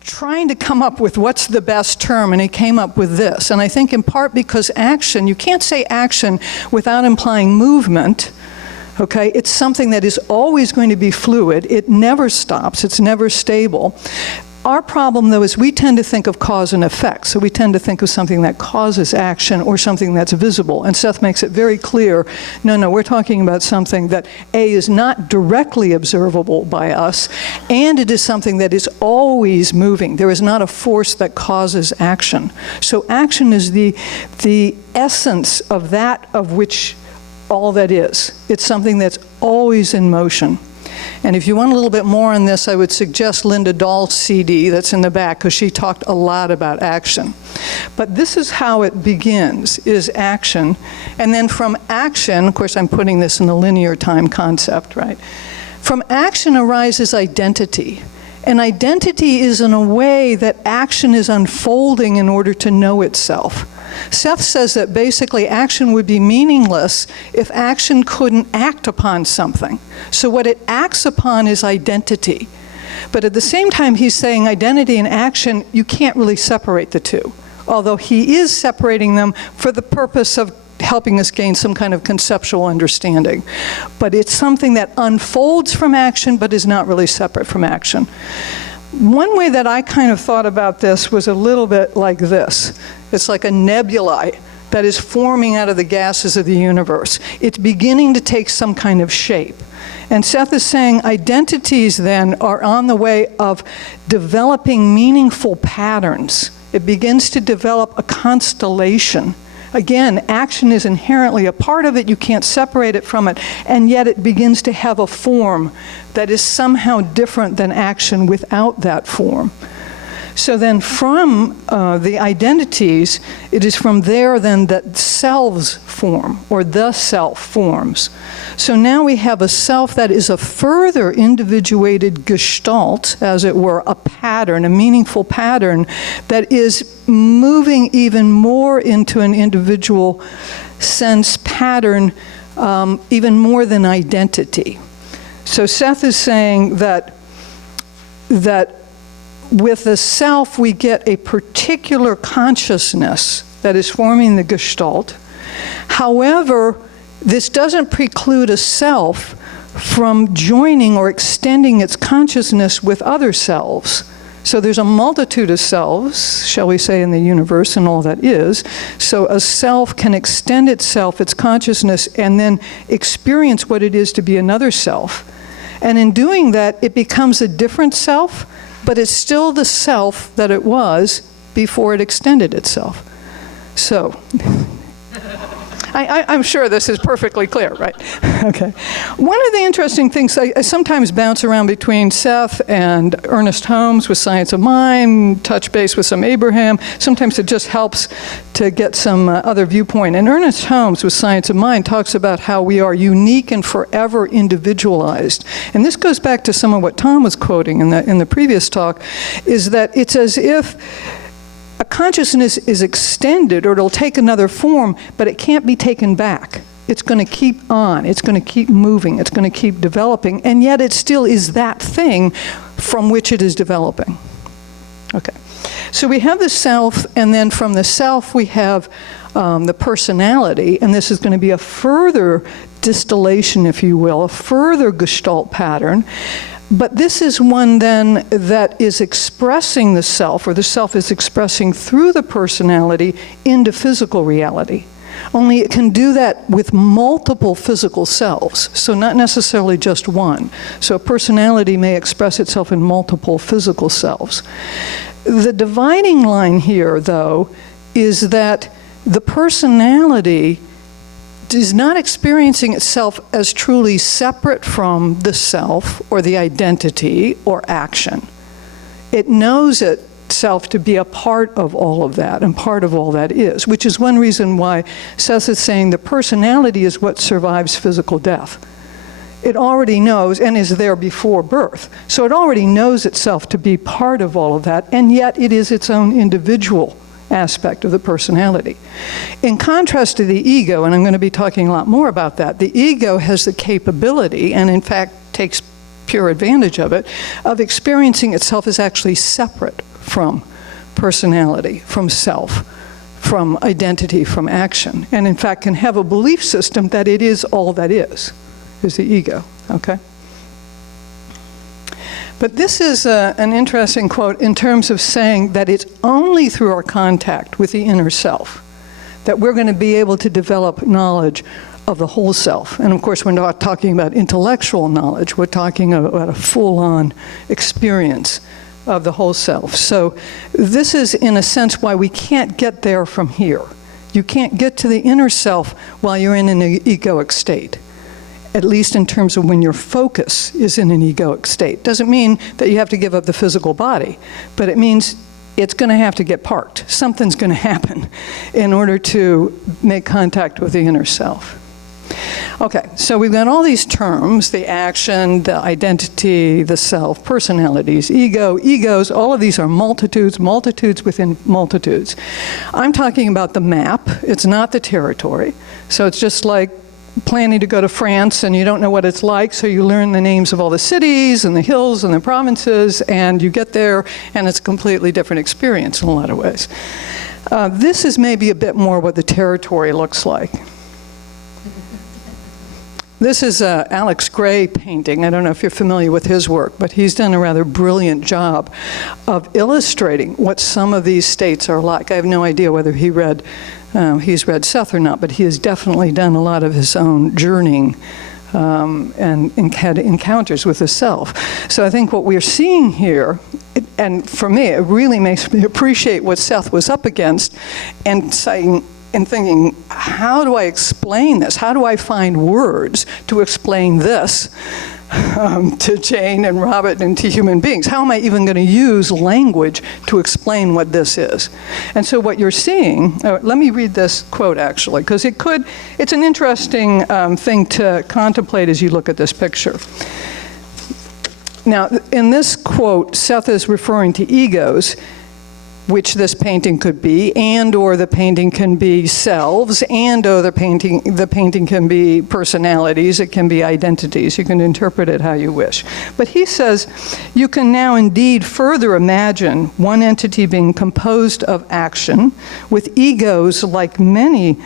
trying to come up with what's the best term, and he came up with this. And I think in part because action, you can't say action without implying movement. Okay, it's something that is always going to be fluid. It never stops. It's never stable. Our problem, though, is we tend to think of cause and effect. So we tend to think of something that causes action or something that's visible. And Seth makes it very clear, no, we're talking about something that, A, is not directly observable by us, and it is something that is always moving. There is not a force that causes action. So action is the essence of that of which all that is. It's something that's always in motion. And if you want a little bit more on this, I would suggest Linda Dahl's CD that's in the back, because she talked a lot about action. But this is how it begins, is action. And then from action, of course I'm putting this in the linear time concept, right? From action arises identity. And identity is in a way that action is unfolding in order to know itself. Seth says that basically action would be meaningless if action couldn't act upon something. So what it acts upon is identity. But at the same time, he's saying identity and action, you can't really separate the two. Although he is separating them for the purpose of helping us gain some kind of conceptual understanding. But it's something that unfolds from action, but is not really separate from action. One way that I kind of thought about this was a little bit like this. It's like a nebulae that is forming out of the gases of the universe. It's beginning to take some kind of shape. And Seth is saying identities then are on the way of developing meaningful patterns. It begins to develop a constellation. Again, action is inherently a part of it. You can't separate it from it. And yet it begins to have a form that is somehow different than action without that form. So then from the identities, it is from there then that selves form, or the self forms. So now we have a self that is a further individuated gestalt, as it were, a pattern, a meaningful pattern that is moving even more into an individual sense pattern, even more than identity. So Seth is saying that with the self, we get a particular consciousness that is forming the gestalt. However, this doesn't preclude a self from joining or extending its consciousness with other selves. So there's a multitude of selves, shall we say, in the universe and all that is. So a self can extend itself, its consciousness, and then experience what it is to be another self. And in doing that, it becomes a different self, but it's still the self that it was before it extended itself. So, I'm sure this is perfectly clear, right? Okay. One of the interesting things, I sometimes bounce around between Seth and Ernest Holmes with Science of Mind, touch base with some Abraham. Sometimes it just helps to get some other viewpoint. And Ernest Holmes with Science of Mind talks about how we are unique and forever individualized. And this goes back to some of what Tom was quoting in the previous talk, is that it's as if a consciousness is extended, or it'll take another form, but it can't be taken back. It's going to keep on. It's going to keep moving. It's going to keep developing. And yet it still is that thing from which it is developing. Okay. So we have the self, and then from the self we have the personality, and this is going to be a further distillation, if you will, a further gestalt pattern. But this is one then that is expressing the self, or the self is expressing through the personality into physical reality. Only it can do that with multiple physical selves, so not necessarily just one. So a personality may express itself in multiple physical selves. The dividing line here, though, is that the personality is not experiencing itself as truly separate from the self or the identity or action. It knows itself to be a part of all of that and part of all that is, which is one reason why Seth is saying the personality is what survives physical death. It already knows and is there before birth. So it already knows itself to be part of all of that, and yet it is its own individual aspect of the personality. In contrast to the ego, and I'm going to be talking a lot more about that, the ego has the capability, and in fact takes pure advantage of it, of experiencing itself as actually separate from personality, from self, from identity, from action, and in fact can have a belief system that it is all that is the ego, okay? But this is an interesting quote in terms of saying that it's only through our contact with the inner self that we're going to be able to develop knowledge of the whole self. And of course, we're not talking about intellectual knowledge, we're talking about a full-on experience of the whole self. So this is, in a sense, why we can't get there from here. You can't get to the inner self while you're in an egoic state, at least in terms of when your focus is in an egoic state. Doesn't mean that you have to give up the physical body, but it means it's going to have to get parked. Something's going to happen in order to make contact with the inner self. Okay, so we've got all these terms, the action, the identity, the self, personalities, ego, egos, all of these are multitudes, multitudes within multitudes. I'm talking about the map, it's not the territory. So it's just like planning to go to France and you don't know what it's like, so you learn the names of all the cities and the hills and the provinces, and you get there and it's a completely different experience in a lot of ways. This is maybe a bit more what the territory looks like. This is a Alex Gray painting. I don't know if you're familiar with his work, but he's done a rather brilliant job of illustrating what some of these states are like. I have no idea whether he's read Seth or not, but he has definitely done a lot of his own journeying and had encounters with the self. So I think what we're seeing here, and for me, it really makes me appreciate what Seth was up against and saying, and thinking, how do I explain this? How do I find words to explain this to Jane and Robert and to human beings? How am I even going to use language to explain what this is? And so what you're seeing, let me read this quote actually, because it's an interesting thing to contemplate as you look at this picture. Now, in this quote, Seth is referring to egos, which this painting could be, and or the painting can be selves, and or the painting can be personalities, it can be identities. You can interpret it how you wish. But he says, you can now indeed further imagine one entity being composed of action, with egos like many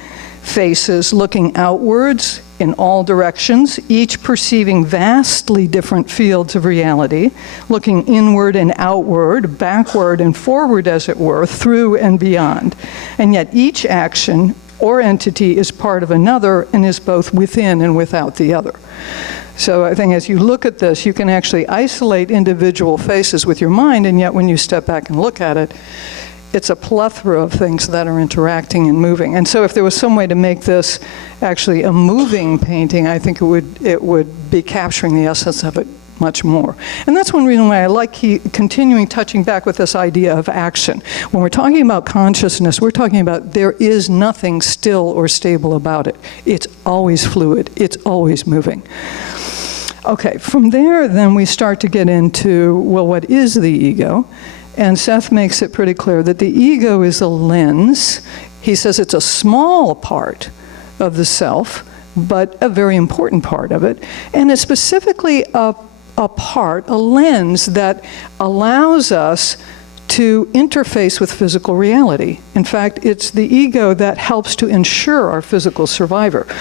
faces looking outwards in all directions, each perceiving vastly different fields of reality, looking inward and outward, backward and forward, as it were, through and beyond. And yet each action or entity is part of another and is both within and without the other. So I think as you look at this, you can actually isolate individual faces with your mind, and yet when you step back and look at it, it's a plethora of things that are interacting and moving. And so if there was some way to make this actually a moving painting, I think it would be capturing the essence of it much more. And that's one reason why I like continuing touching back with this idea of action. When we're talking about consciousness, we're talking about there is nothing still or stable about it. It's always fluid. It's always moving. Okay, from there then we start to get into, well, what is the ego? And Seth makes it pretty clear that the ego is a lens. He says it's a small part of the self, but a very important part of it. And it's specifically a lens that allows us to interface with physical reality. In fact, it's the ego that helps to ensure our physical survivorship.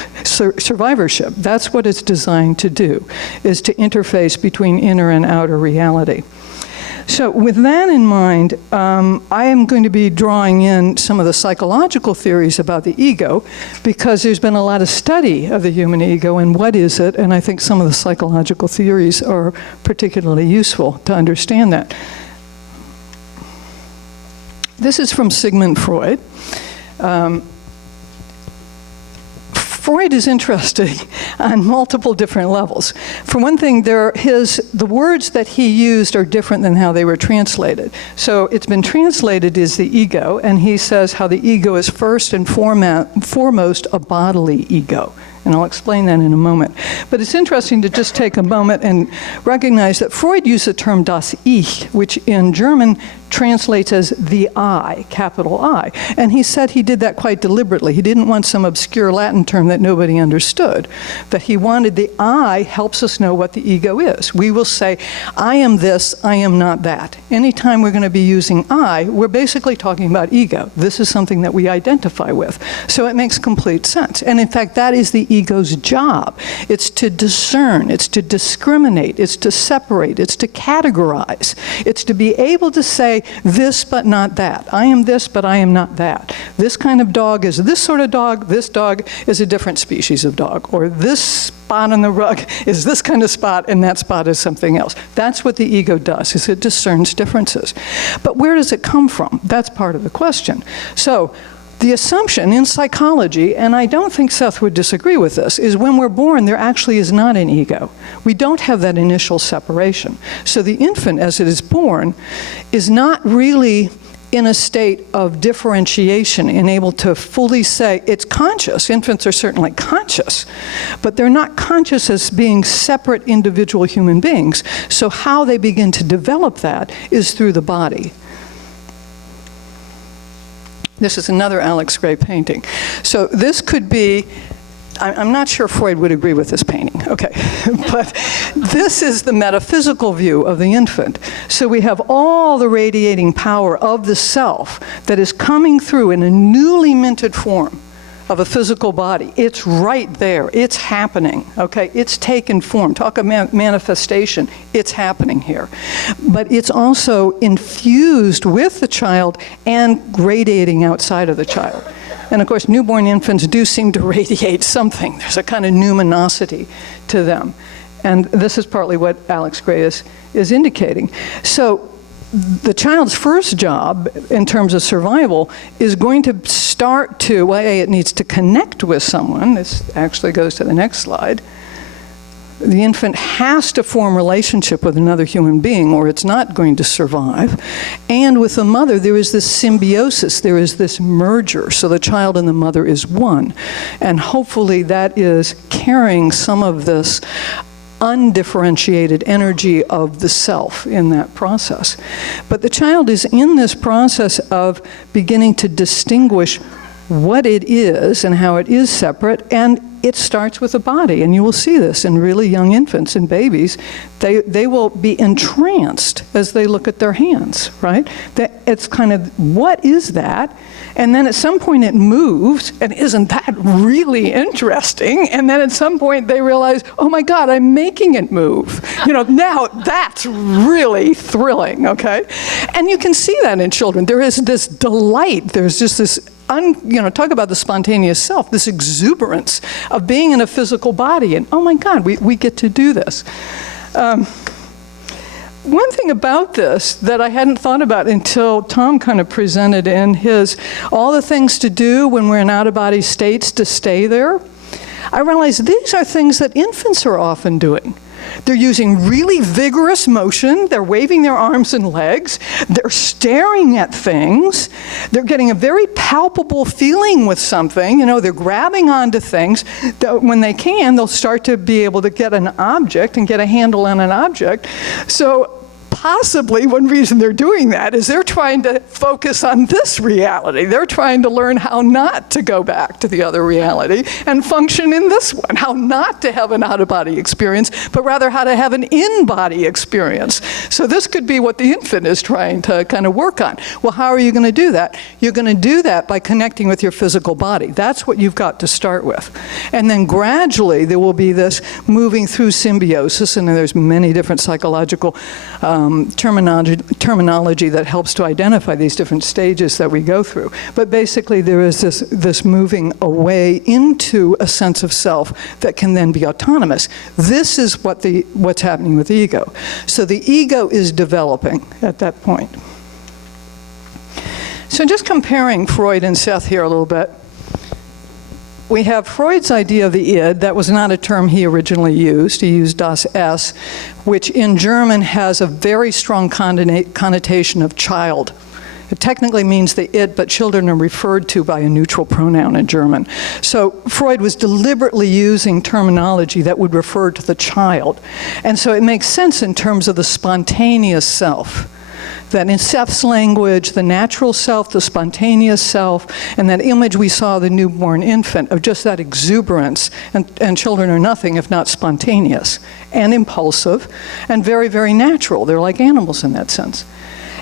That's what it's designed to do, is to interface between inner and outer reality. So with that in mind, I am going to be drawing in some of the psychological theories about the ego, because there's been a lot of study of the human ego and what is it, and I think some of the psychological theories are particularly useful to understand that. This is from Sigmund Freud. Freud is interesting on multiple different levels. For one thing, the words that he used are different than how they were translated. So it's been translated as the ego, and he says how the ego is first and foremost a bodily ego. And I'll explain that in a moment. But it's interesting to just take a moment and recognize that Freud used the term das Ich, which in German translates as the I, capital I. And he said he did that quite deliberately. He didn't want some obscure Latin term that nobody understood. That he wanted the I helps us know what the ego is. We will say, I am this, I am not that. Anytime we're going to be using I, we're basically talking about ego. This is something that we identify with. So it makes complete sense. And in fact, that is the ego's job. It's to discern, it's to discriminate, it's to separate, it's to categorize. It's to be able to say this but not that. I am this but I am not that. This kind of dog is this sort of dog, this dog is a different species of dog. Or this spot on the rug is this kind of spot and that spot is something else. That's what the ego does, is it discerns differences. But where does it come from? That's part of the question. So the assumption in psychology, and I don't think Seth would disagree with this, is when we're born, there actually is not an ego. We don't have that initial separation. So the infant, as it is born, is not really in a state of differentiation and able to fully say it's conscious. Infants are certainly conscious, but they're not conscious as being separate individual human beings. So how they begin to develop that is through the body. This is another Alex Gray painting. So this could be, I'm not sure Freud would agree with this painting, okay. But this is the metaphysical view of the infant. So we have all the radiating power of the self that is coming through in a newly minted form of a physical body. It's right there, it's happening, okay? It's taken form. Talk about manifestation, it's happening here. But it's also infused with the child and radiating outside of the child. And of course, newborn infants do seem to radiate something. There's a kind of numinosity to them. And this is partly what Alex Gray is indicating. So the child's first job in terms of survival is going to start to, well, it needs to connect with someone. This actually goes to the next slide. The infant has to form relationship with another human being or it's not going to survive. And with the mother, there is this symbiosis, there is this merger. So the child and the mother is one. And hopefully that is carrying some of this undifferentiated energy of the self in that process. But the child is in this process of beginning to distinguish what it is and how it is separate, and it starts with the body. And you will see this in really young infants and babies. They will be entranced as they look at their hands, right? It's kind of, what is that? And then at some point it moves, and isn't that really interesting? And then at some point they realize, oh my God, I'm making it move. You know, now that's really thrilling, okay? And you can see that in children. There is this delight, there's just this talk about the spontaneous self, this exuberance of being in a physical body, and oh my God, we get to do this. One thing about this that I hadn't thought about until Tom kind of presented in his all the things to do when we're in out-of-body states to stay there, I realized these are things that infants are often doing. They're using really vigorous motion, they're waving their arms and legs, they're staring at things, they're getting a very palpable feeling with something, they're grabbing onto things. When they can, they'll start to be able to get an object and get a handle on an object. So possibly one reason they're doing that is they're trying to focus on this reality. They're trying to learn how not to go back to the other reality and function in this one, how not to have an out-of-body experience, but rather how to have an in-body experience. So this could be what the infant is trying to kind of work on. Well, how are you going to do that? You're going to do that by connecting with your physical body. That's what you've got to start with. And then gradually there will be this moving through symbiosis, and there's many different psychological terminology that helps to identify these different stages that we go through. But basically there is this moving away into a sense of self that can then be autonomous. This is what's happening with the ego. So the ego is developing at that point. So just comparing Freud and Seth here a little bit. We have Freud's idea of the id. That was not a term he originally used. He used das Es, which in German has a very strong connotation of child. It technically means the id, but children are referred to by a neutral pronoun in German. So Freud was deliberately using terminology that would refer to the child. And so it makes sense in terms of the spontaneous self. That in Seth's language, the natural self, the spontaneous self, and that image we saw of the newborn infant of just that exuberance, and children are nothing if not spontaneous and impulsive and very, very natural. They're like animals in that sense.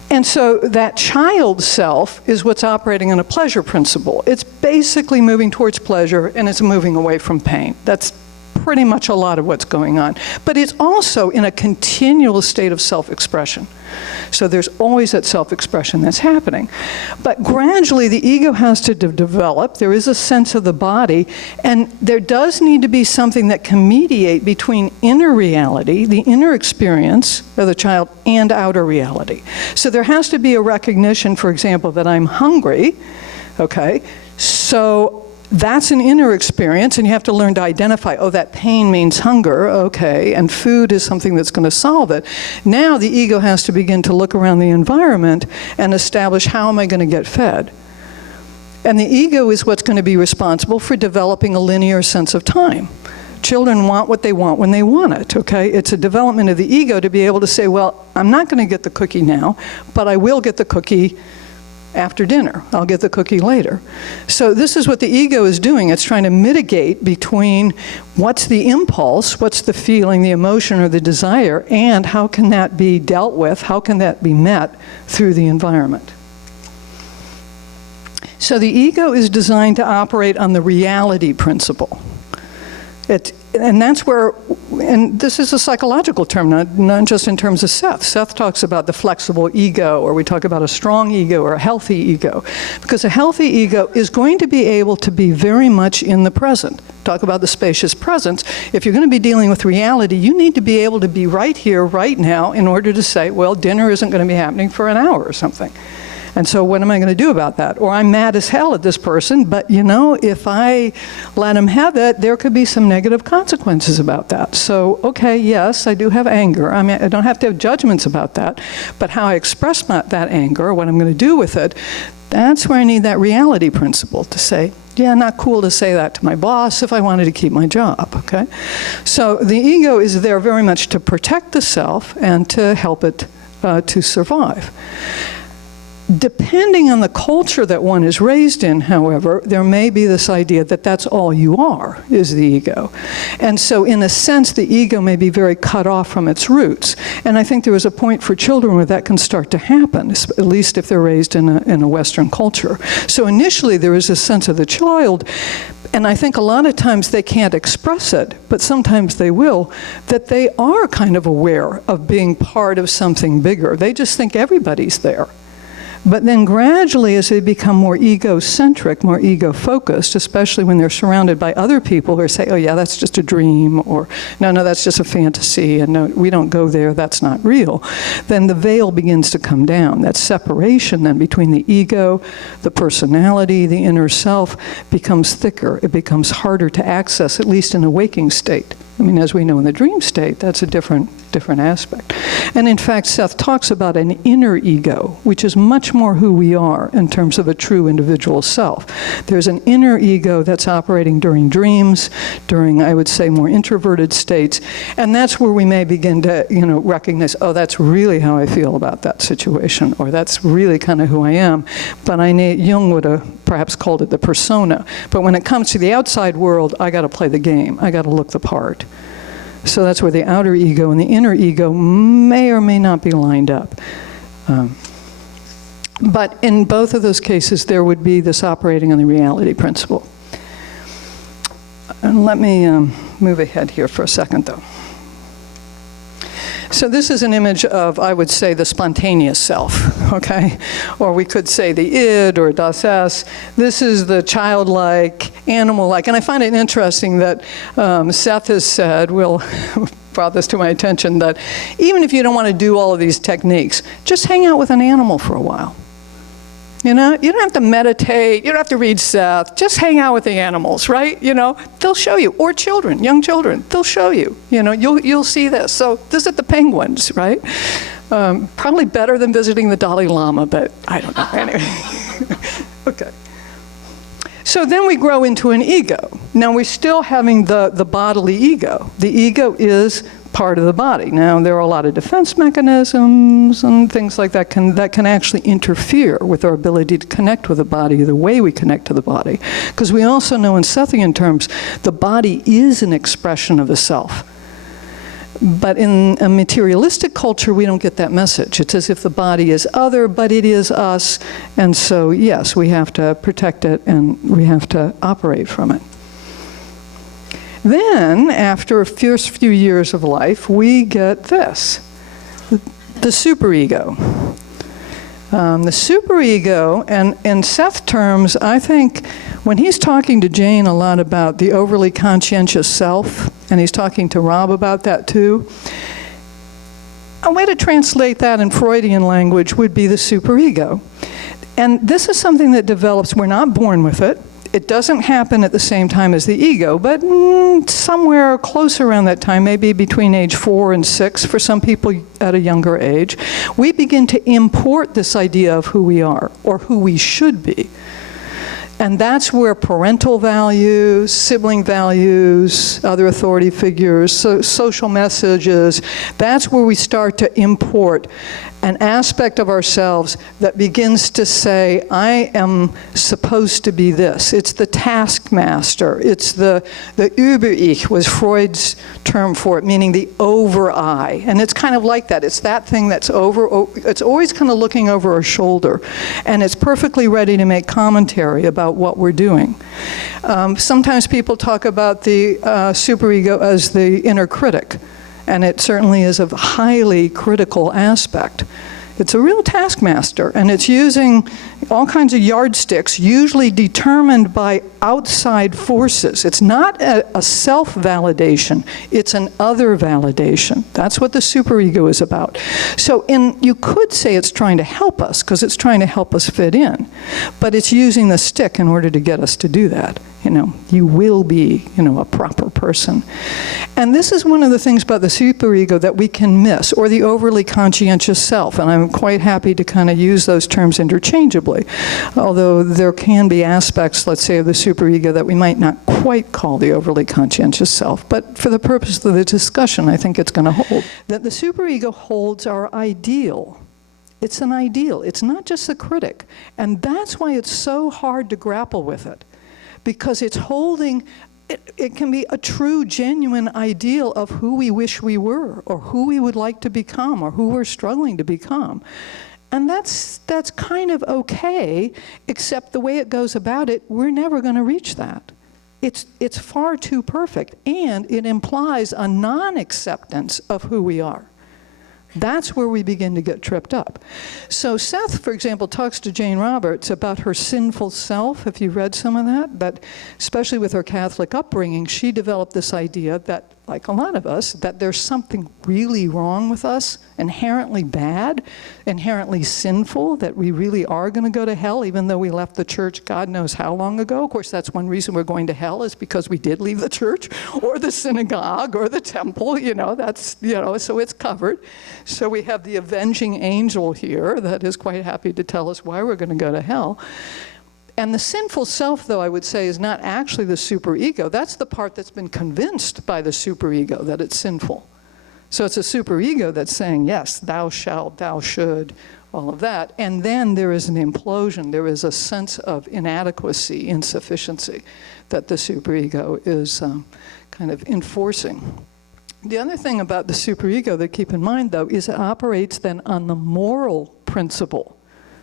And so that child self is what's operating on a pleasure principle. It's basically moving towards pleasure and it's moving away from pain. That's pretty much a lot of what's going on. But it's also in a continual state of self-expression. So there's always that self-expression that's happening. But gradually the ego has to develop. There is a sense of the body, and there does need to be something that can mediate between inner reality, the inner experience of the child, and outer reality. So there has to be a recognition, for example, that I'm hungry, okay? So that's an inner experience, and you have to learn to identify, oh, that pain means hunger, okay, and food is something that's going to solve it. Now the ego has to begin to look around the environment and establish, how am I going to get fed? And the ego is what's going to be responsible for developing a linear sense of time. Children want what they want when they want it, okay? It's a development of the ego to be able to say, well, I'm not going to get the cookie now, but I will get the cookie after dinner. I'll get the cookie later. So this is what the ego is doing. It's trying to mitigate between what's the impulse, what's the feeling, the emotion, or the desire, and how can that be dealt with, how can that be met through the environment. So the ego is designed to operate on the reality principle. And that's where, and this is a psychological term, not just in terms of Seth. Seth talks about the flexible ego, or we talk about a strong ego or a healthy ego. Because a healthy ego is going to be able to be very much in the present. Talk about the spacious presence. If you're going to be dealing with reality, you need to be able to be right here, right now, in order to say, well, dinner isn't going to be happening for an hour or something. And so what am I going to do about that? Or I'm mad as hell at this person, but you know, if I let him have it, there could be some negative consequences about that. So, okay, yes, I do have anger. I mean, I don't have to have judgments about that, but how I express that anger, what I'm going to do with it, that's where I need that reality principle to say, yeah, not cool to say that to my boss if I wanted to keep my job, okay? So the ego is there very much to protect the self and to help it to survive. Depending on the culture that one is raised in, however, there may be this idea that that's all you are, is the ego. And so in a sense, the ego may be very cut off from its roots. And I think there is a point for children where that can start to happen, at least if they're raised in a Western culture. So initially there is a sense of the child, and I think a lot of times they can't express it, but sometimes they will, that they are kind of aware of being part of something bigger. They just think everybody's there. But then gradually, as they become more egocentric, more ego-focused, especially when they're surrounded by other people who say, oh yeah, that's just a dream, or no, that's just a fantasy, and no, we don't go there, that's not real, then the veil begins to come down. That separation then between the ego, the personality, the inner self becomes thicker. It becomes harder to access, at least in a waking state. I mean, as we know in the dream state, that's a different aspect. And in fact, Seth talks about an inner ego, which is much more who we are in terms of a true individual self. There's an inner ego that's operating during dreams, during, I would say, more introverted states, and that's where we may begin to, recognize, oh, that's really how I feel about that situation, or that's really kind of who I am. But Jung would have perhaps called it the persona. But when it comes to the outside world, I got to play the game. I got to look the part. So that's where the outer ego and the inner ego may or may not be lined up. But in both of those cases, there would be this operating on the reality principle. And let me move ahead here for a second, though. So this is an image of, I would say, the spontaneous self, okay? Or we could say the id or das Es. This is the childlike, animal-like. And I find it interesting that Seth has said, brought this to my attention, that even if you don't want to do all of these techniques, just hang out with an animal for a while. You don't have to meditate, you don't have to read Seth, just hang out with the animals, right? They'll show you, or children, young children, they'll show you, you'll see this. So visit the penguins, right? Probably better than visiting the Dalai Lama, but I don't know, anyway. Okay. So then we grow into an ego. Now we're still having the bodily ego. The ego is part of the body. Now, there are a lot of defense mechanisms and things like that can actually interfere with our ability to connect with the body, the way we connect to the body. Because we also know in Sethian terms, the body is an expression of the self. But in a materialistic culture, we don't get that message. It's as if the body is other, but it is us. And so, yes, we have to protect it and we have to operate from it. Then, after a first few years of life, we get this, the superego. The superego, and in Seth terms, I think when he's talking to Jane a lot about the overly conscientious self, and he's talking to Rob about that too, a way to translate that in Freudian language would be the superego. And this is something that develops, we're not born with it. It doesn't happen at the same time as the ego, but somewhere close around that time, maybe between age 4 and 6, for some people at a younger age, we begin to import this idea of who we are, or who we should be. And that's where parental values, sibling values, other authority figures, social messages, that's where we start to import an aspect of ourselves that begins to say, I am supposed to be this. It's the taskmaster. It's the Über-Ich was Freud's term for it, meaning the over-I. And it's kind of like that. It's that thing that's it's always kind of looking over our shoulder. And it's perfectly ready to make commentary about what we're doing. Sometimes people talk about the superego as the inner critic. And it certainly is a highly critical aspect. It's a real taskmaster, and it's using all kinds of yardsticks, usually determined by outside forces. It's not a self-validation, it's an other validation. That's what the superego is about. So you could say it's trying to help us, because it's trying to help us fit in, but it's using the stick in order to get us to do that. You will be, a proper person. And this is one of the things about the superego that we can miss, or the overly conscientious self, and I'm quite happy to kind of use those terms interchangeably, although there can be aspects, let's say, of the superego that we might not quite call the overly conscientious self, but for the purpose of the discussion, I think it's going to hold. That the superego holds our ideal. It's an ideal. It's not just a critic. And that's why it's so hard to grapple with it. Because it's holding, it can be a true, genuine ideal of who we wish we were, or who we would like to become, or who we're struggling to become. And that's kind of okay, except the way it goes about it, we're never going to reach that. It's far too perfect, and it implies a non-acceptance of who we are. That's where we begin to get tripped up. So Seth, for example, talks to Jane Roberts about her sinful self. If you read some of that, especially with her Catholic upbringing, she developed this idea that, like a lot of us, that there's something really wrong with us, inherently bad, inherently sinful, that we really are going to go to hell, even though we left the church God knows how long ago. Of course, that's one reason we're going to hell, is because we did leave the church, or the synagogue, or the temple, so it's covered. So we have the avenging angel here that is quite happy to tell us why we're going to go to hell. And the sinful self, though, I would say, is not actually the superego. That's the part that's been convinced by the superego that it's sinful. So it's a superego that's saying, yes, thou shalt, thou should, all of that. And then there is an implosion. There is a sense of inadequacy, insufficiency, that the superego is kind of enforcing. The other thing about the superego that keep in mind, though, is it operates then on the moral principle.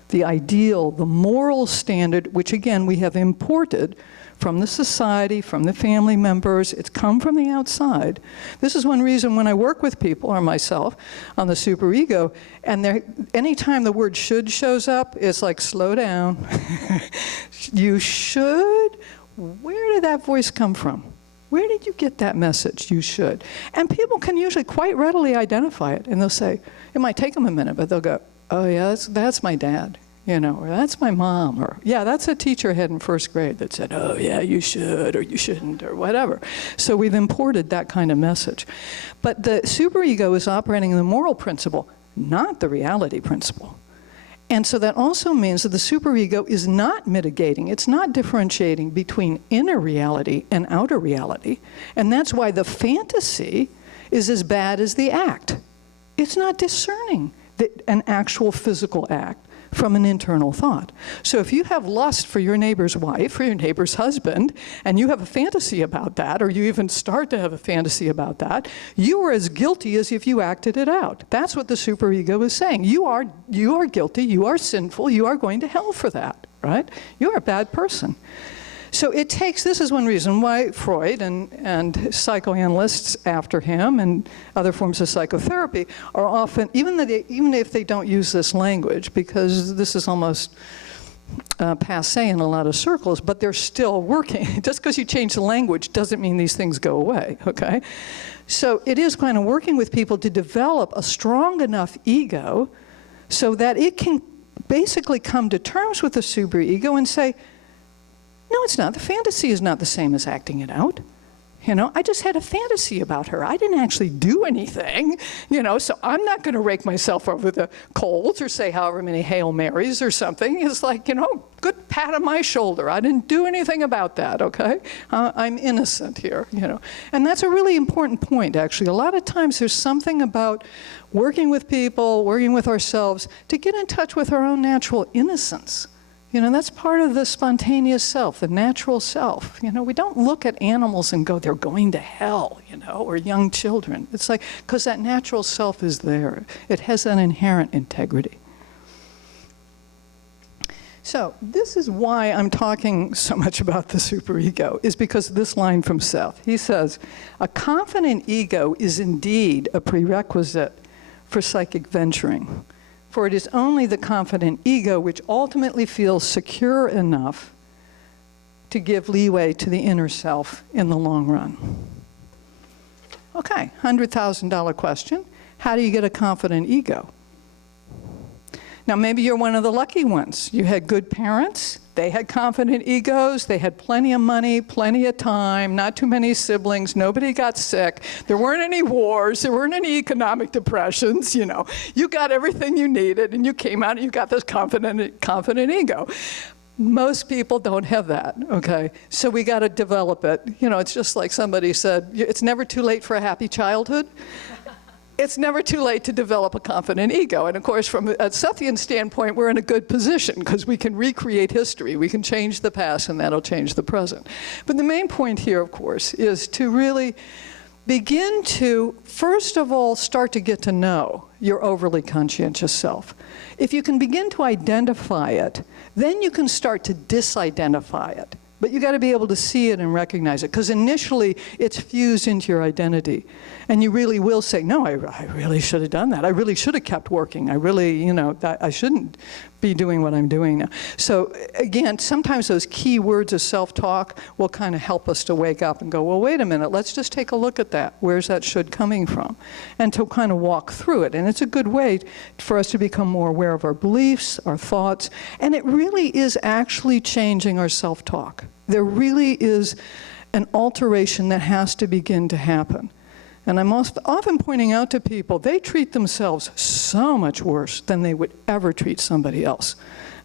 The ideal, the moral standard, which again we have imported from the society, from the family members. It's come from the outside. This is one reason when I work with people, or myself, on the superego, and anytime the word should shows up, it's like, slow down. You should? Where did that voice come from? Where did you get that message, you should? And people can usually quite readily identify it, and they'll say, it might take them a minute, but they'll go, oh yeah, that's my dad, or that's my mom, or yeah, that's a teacher I had in first grade that said, oh yeah, you should, or you shouldn't, or whatever. So we've imported that kind of message. But the superego is operating in the moral principle, not the reality principle. And so that also means that the superego is not mitigating, it's not differentiating between inner reality and outer reality. And that's why the fantasy is as bad as the act. It's not discerning an actual physical act from an internal thought. So if you have lust for your neighbor's wife or your neighbor's husband, and you have a fantasy about that, or you even start to have a fantasy about that, you are as guilty as if you acted it out. That's what the superego is saying. You are guilty, you are sinful, you are going to hell for that, right? You're a bad person. So it takes, this is one reason why Freud and psychoanalysts after him and other forms of psychotherapy are often, even if they don't use this language, because this is almost passé in a lot of circles, but they're still working. Just because you change the language doesn't mean these things go away, okay? So it is kind of working with people to develop a strong enough ego so that it can basically come to terms with the superego and say, no, it's not. The fantasy is not the same as acting it out. You know, I just had a fantasy about her. I didn't actually do anything, you know, so I'm not going to rake myself over the coals or say however many Hail Marys or something. It's like, you know, good pat on my shoulder. I didn't do anything about that, okay? I'm innocent here, you know. And that's a really important point, actually. A lot of times there's something about working with people, working with ourselves, to get in touch with our own natural innocence. You know, that's part of the spontaneous self, the natural self. You know, we don't look at animals and go, they're going to hell, you know, or young children. It's like, because that natural self is there. It has that inherent integrity. So this is why I'm talking so much about the superego, is because of this line from Seth. He says, a confident ego is indeed a prerequisite for psychic venturing. For it is only the confident ego which ultimately feels secure enough to give leeway to the inner self in the long run. Okay, $100,000 question. How do you get a confident ego? Now maybe you're one of the lucky ones. You had good parents, they had confident egos, they had plenty of money, plenty of time, not too many siblings, nobody got sick, there weren't any wars, there weren't any economic depressions, you know. You got everything you needed and you came out and you got this confident ego. Most people don't have that, okay? So we got to develop it. You know, it's just like somebody said, it's never too late for a happy childhood. It's never too late to develop a confident ego. And of course, from a Sethian standpoint, we're in a good position because we can recreate history. We can change the past and that'll change the present. But the main point here, of course, is to really begin to, first of all, start to get to know your overly conscientious self. If you can begin to identify it, then you can start to disidentify it. But you got to be able to see it and recognize it, because initially it's fused into your identity. And you really will say, no, I really should have done that. I really should have kept working. I really, you know, I shouldn't be doing what I'm doing now. So again, sometimes those key words of self-talk will kind of help us to wake up and go, well, wait a minute, let's just take a look at that. Where's that should coming from? And to kind of walk through it. And it's a good way for us to become more aware of our beliefs, our thoughts, and it really is actually changing our self-talk. There really is an alteration that has to begin to happen. And I'm often pointing out to people, they treat themselves so much worse than they would ever treat somebody else.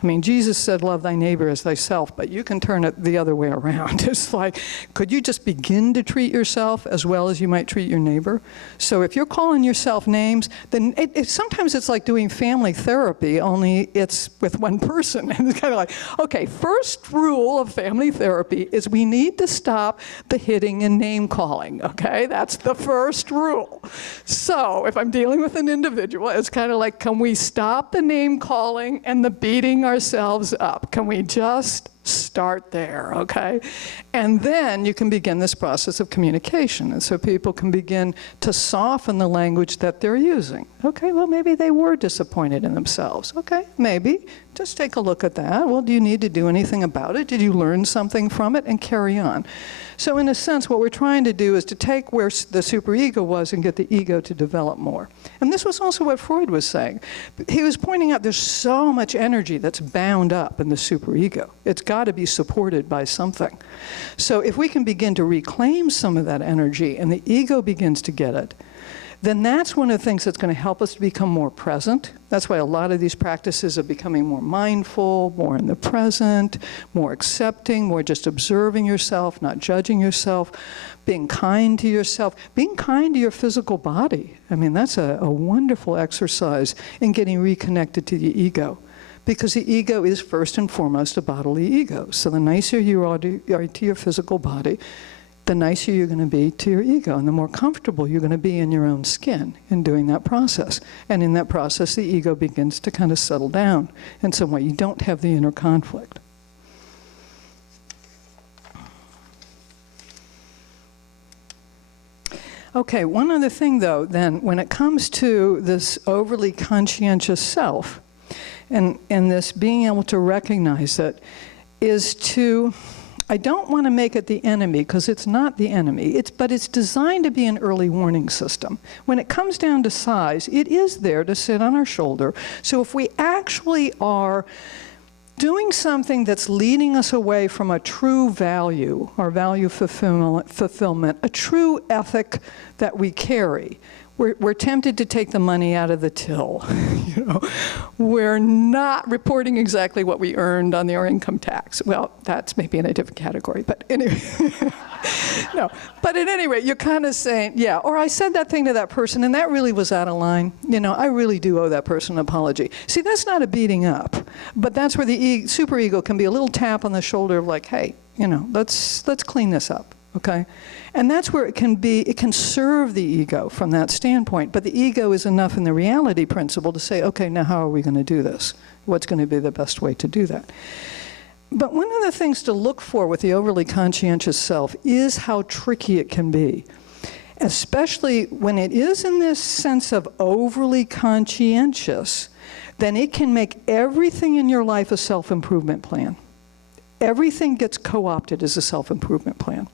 I mean, Jesus said, love thy neighbor as thyself, but you can turn it the other way around. It's like, could you just begin to treat yourself as well as you might treat your neighbor? So if you're calling yourself names, then sometimes it's like doing family therapy, only it's with one person. And it's kind of like, okay, first rule of family therapy is we need to stop the hitting and name calling, okay? That's the first rule. So if I'm dealing with an individual, it's kind of like, can we stop the name calling and the beating ourselves up? Can we just start there, okay? And then you can begin this process of communication. And so people can begin to soften the language that they're using. Okay, well, maybe they were disappointed in themselves. Okay, maybe. Just take a look at that. Well, do you need to do anything about it? Did you learn something from it? And carry on. So in a sense, what we're trying to do is to take where the superego was and get the ego to develop more. And this was also what Freud was saying. He was pointing out there's so much energy that's bound up in the superego. It's got to be supported by something. So if we can begin to reclaim some of that energy and the ego begins to get it, then that's one of the things that's going to help us to become more present. That's why a lot of these practices are becoming more mindful, more in the present, more accepting, more just observing yourself, not judging yourself, being kind to yourself, being kind to your physical body. I mean, that's a wonderful exercise in getting reconnected to the ego. Because the ego is first and foremost a bodily ego. So the nicer you are to your physical body, the nicer you're going to be to your ego, and the more comfortable you're going to be in your own skin in doing that process. And in that process, the ego begins to kind of settle down in some way. You don't have the inner conflict. Okay, one other thing though, then, when it comes to this overly conscientious self, and this being able to recognize it, is to, I don't want to make it the enemy, because it's not the enemy, but it's designed to be an early warning system. When it comes down to size, it is there to sit on our shoulder. So if we actually are doing something that's leading us away from a true value, or value fulfillment, a true ethic that we carry, we're tempted to take the money out of the till. You know, we're not reporting exactly what we earned on our income tax. Well, that's maybe in a different category, but anyway. No, but at any rate, you're kind of saying, yeah, or I said that thing to that person and that really was out of line. You know, I really do owe that person an apology. See, that's not a beating up, but that's where the superego can be a little tap on the shoulder of like, hey, you know, let's clean this up. Okay? And that's where it can serve the ego from that standpoint. But the ego is enough in the reality principle to say, okay, now how are we going to do this? What's going to be the best way to do that? But one of the things to look for with the overly conscientious self is how tricky it can be. Especially when it is in this sense of overly conscientious, then it can make everything in your life a self-improvement plan. Everything gets co-opted as a self-improvement plan.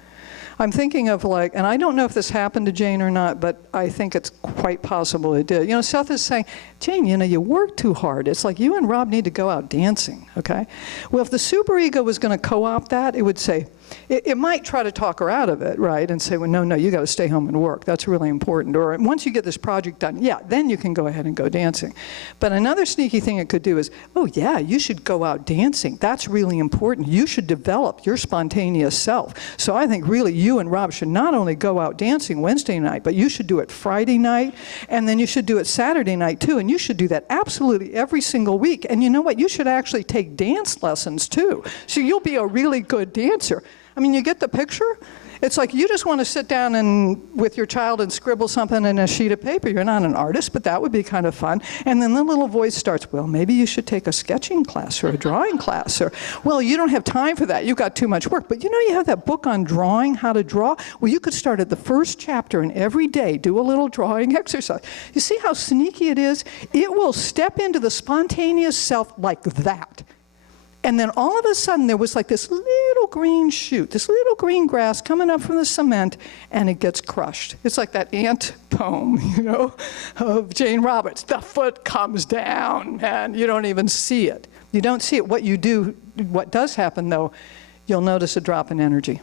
I'm thinking of like, and I don't know if this happened to Jane or not, but I think it's quite possible it did. You know, Seth is saying, Jane, you know, you work too hard. It's like you and Rob need to go out dancing, okay? Well, if the superego was going to co-opt that, it would say, it might try to talk her out of it, right? And say, well, no, you got to stay home and work. That's really important. Or once you get this project done, yeah, then you can go ahead and go dancing. But another sneaky thing it could do is, oh yeah, you should go out dancing. That's really important. You should develop your spontaneous self. So I think really you and Rob should not only go out dancing Wednesday night, but you should do it Friday night, and then you should do it Saturday night too, and you should do that absolutely every single week. And you know what? You should actually take dance lessons too. So you'll be a really good dancer. I mean, you get the picture? It's like you just want to sit down and with your child and scribble something in a sheet of paper. You're not an artist, but that would be kind of fun. And then the little voice starts, well, maybe you should take a sketching class or a drawing class. Or, well, you don't have time for that. You've got too much work. But you know you have that book on drawing, how to draw? Well, you could start at the first chapter and every day do a little drawing exercise. You see how sneaky it is? It will step into the spontaneous self like that. And then all of a sudden there was like this little green shoot, this little green grass coming up from the cement, and it gets crushed. It's like that ant poem, you know, of Jane Roberts. The foot comes down and you don't even see it. You don't see it. What does happen though, you'll notice a drop in energy.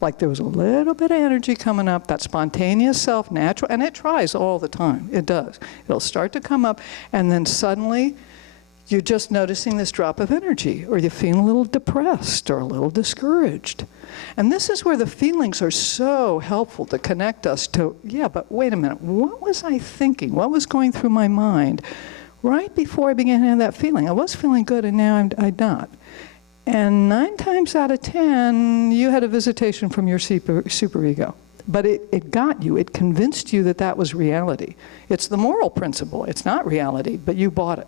Like there was a little bit of energy coming up, that spontaneous self, natural, and it tries all the time. It does. It'll start to come up, and then suddenly you're just noticing this drop of energy, or you feel a little depressed or a little discouraged. And this is where the feelings are so helpful to connect us to, yeah, but wait a minute, what was I thinking? What was going through my mind right before I began to have that feeling? I was feeling good and now I'm not. And 9 times out of 10, you had a visitation from your superego. But it got you, it convinced you that that was reality. It's the moral principle, it's not reality, but you bought it.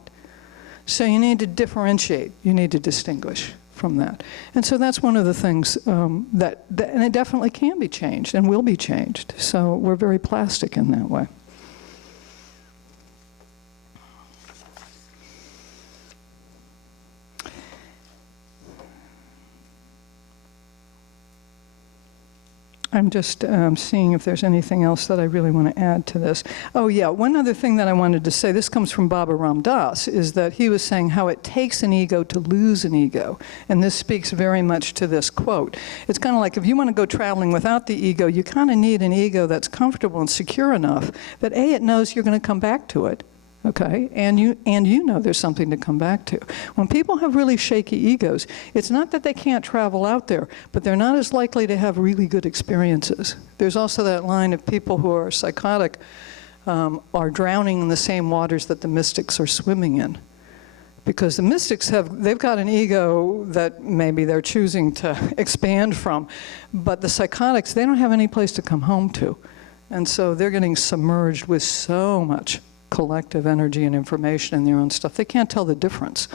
So you need to differentiate, you need to distinguish from that. And so that's one of the things and it definitely can be changed and will be changed. So we're very plastic in that way. I'm just seeing if there's anything else that I really want to add to this. Oh yeah, one other thing that I wanted to say, this comes from Baba Ram Dass, is that he was saying how it takes an ego to lose an ego. And this speaks very much to this quote. It's kind of like if you want to go traveling without the ego, you kind of need an ego that's comfortable and secure enough that A, it knows you're going to come back to it. Okay, and you know there's something to come back to. When people have really shaky egos, it's not that they can't travel out there, but they're not as likely to have really good experiences. There's also that line of people who are psychotic are drowning in the same waters that the mystics are swimming in. Because the mystics they've got an ego that maybe they're choosing to expand from, but the psychotics, they don't have any place to come home to. And so they're getting submerged with so much collective energy and information in their own stuff. They can't tell the difference.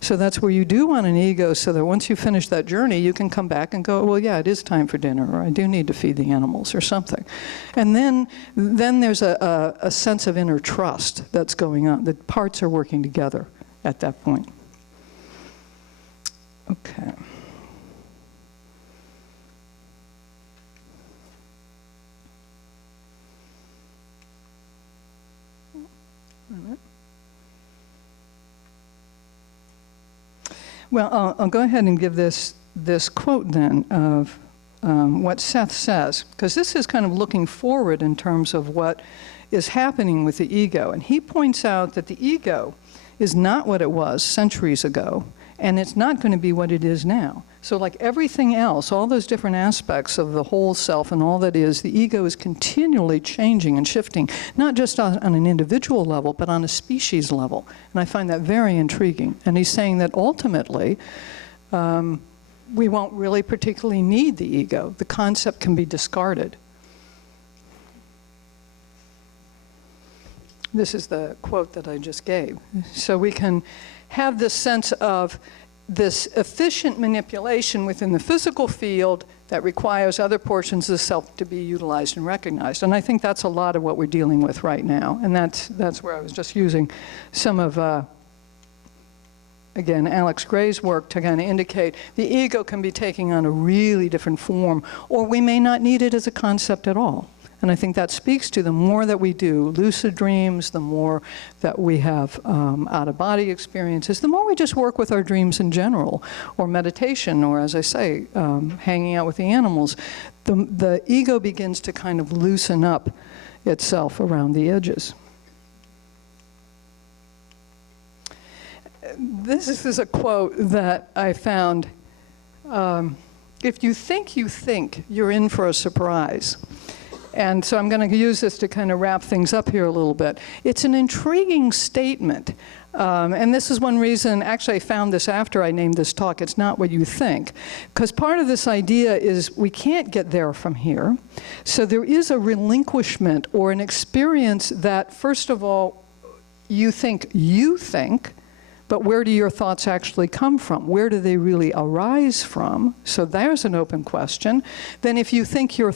So that's where you do want an ego, so that once you finish that journey, you can come back and go, well, yeah, it is time for dinner, or I do need to feed the animals, or something. And then there's a sense of inner trust that's going on. The parts are working together at that point. Okay. Well, I'll go ahead and give this quote then of what Seth says, because this is kind of looking forward in terms of what is happening with the ego. And he points out that the ego is not what it was centuries ago, and it's not going to be what it is now. So like everything else, all those different aspects of the whole self and all that is, the ego is continually changing and shifting, not just on an individual level, but on a species level. And I find that very intriguing. And he's saying that ultimately, we won't really particularly need the ego. The concept can be discarded. This is the quote that I just gave. So we can have this sense of this efficient manipulation within the physical field that requires other portions of the self to be utilized and recognized. And I think that's a lot of what we're dealing with right now. And that's where I was just using some of, again, Alex Gray's work to kind of indicate the ego can be taking on a really different form, or we may not need it as a concept at all. And I think that speaks to the more that we do lucid dreams, the more that we have out-of-body experiences, the more we just work with our dreams in general, or meditation, or as I say, hanging out with the animals, the ego begins to kind of loosen up itself around the edges. This is a quote that I found. If you think, you're in for a surprise. And so I'm going to use this to kind of wrap things up here a little bit. It's an intriguing statement. And this is one reason, actually I found this after I named this talk, it's not what you think. Because part of this idea is we can't get there from here. So there is a relinquishment or an experience that, first of all, you think, but where do your thoughts actually come from? Where do they really arise from? So there's an open question. Then if you think you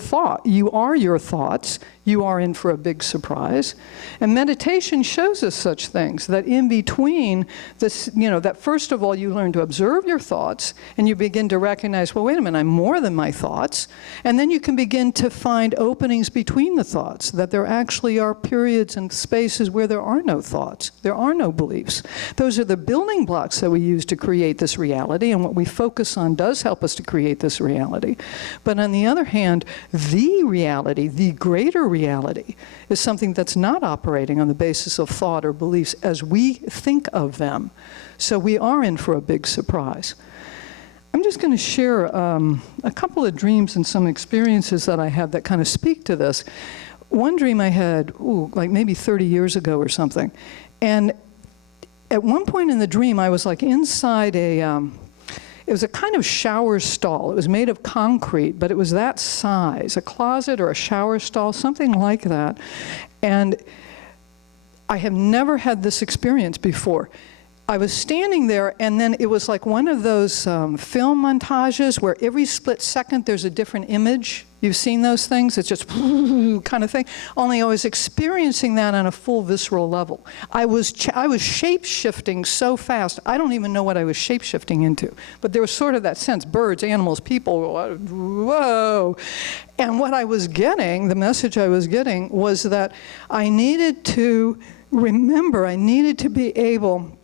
are your thoughts, you are in for a big surprise. And meditation shows us such things, that in between this, that first of all you learn to observe your thoughts, and you begin to recognize, well, wait a minute, I'm more than my thoughts. And then you can begin to find openings between the thoughts, that there actually are periods and spaces where there are no thoughts, there are no beliefs. Those are the building blocks that we use to create this reality, and what we focus on does help us to create this reality. But on the other hand, the reality, the greater reality, is something that's not operating on the basis of thought or beliefs as we think of them. So we are in for a big surprise. I'm just going to share a couple of dreams and some experiences that I have that kind of speak to this. One dream I had, like maybe 30 years ago or something. And at one point in the dream, I was like inside it was a kind of shower stall. It was made of concrete, but it was that size, a closet or a shower stall, something like that. And I have never had this experience before. I was standing there, and then it was like one of those film montages where every split second there's a different image. You've seen those things? It's just kind of thing. Only I was experiencing that on a full visceral level. I was shape-shifting so fast, I don't even know what I was shape-shifting into. But there was sort of that sense, birds, animals, people, whoa. And what I was getting, the message I was getting, was that I needed to remember, I needed to be able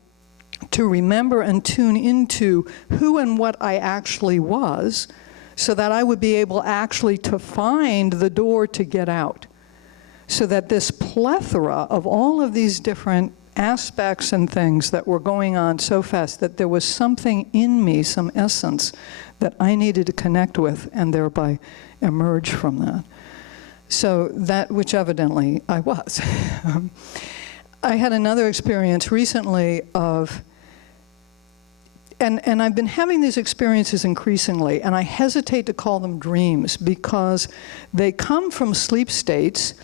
to remember and tune into who and what I actually was, so that I would be able actually to find the door to get out. So that this plethora of all of these different aspects and things that were going on so fast, that there was something in me, some essence, that I needed to connect with and thereby emerge from that. So that, which evidently I was. I had another experience recently of, and I've been having these experiences increasingly, and I hesitate to call them dreams because they come from sleep states,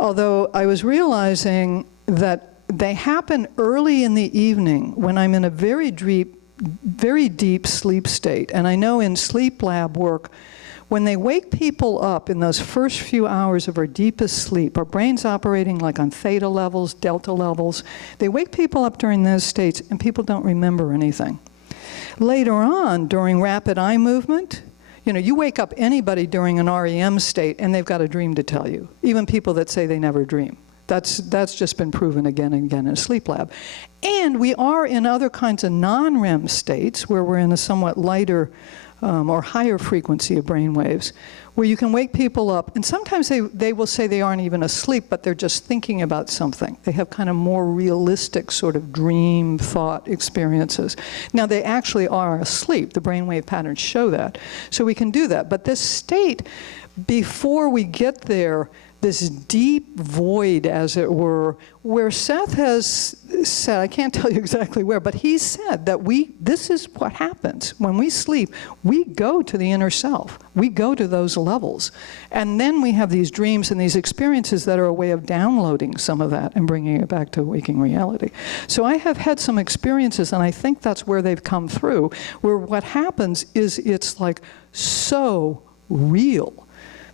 although I was realizing that they happen early in the evening when I'm in a very deep sleep state. And I know in sleep lab work, when they wake people up in those first few hours of our deepest sleep, our brain's operating like on theta levels, delta levels. They wake people up during those states and people don't remember anything. Later on, during rapid eye movement, you wake up anybody during an REM state and they've got a dream to tell you. Even people that say they never dream. That's just been proven again and again in a sleep lab. And we are in other kinds of non-REM states where we're in a somewhat lighter or higher frequency of brain waves, where you can wake people up, and sometimes they will say they aren't even asleep, but they're just thinking about something. They have kind of more realistic sort of dream thought experiences. Now, they actually are asleep. The brainwave patterns show that. So we can do that. But this state, before we get there, this deep void, as it were, where Seth has said, I can't tell you exactly where, but he said that this is what happens. When we sleep, we go to the inner self. We go to those levels. And then we have these dreams and these experiences that are a way of downloading some of that and bringing it back to waking reality. So I have had some experiences, and I think that's where they've come through, where what happens is it's like so real.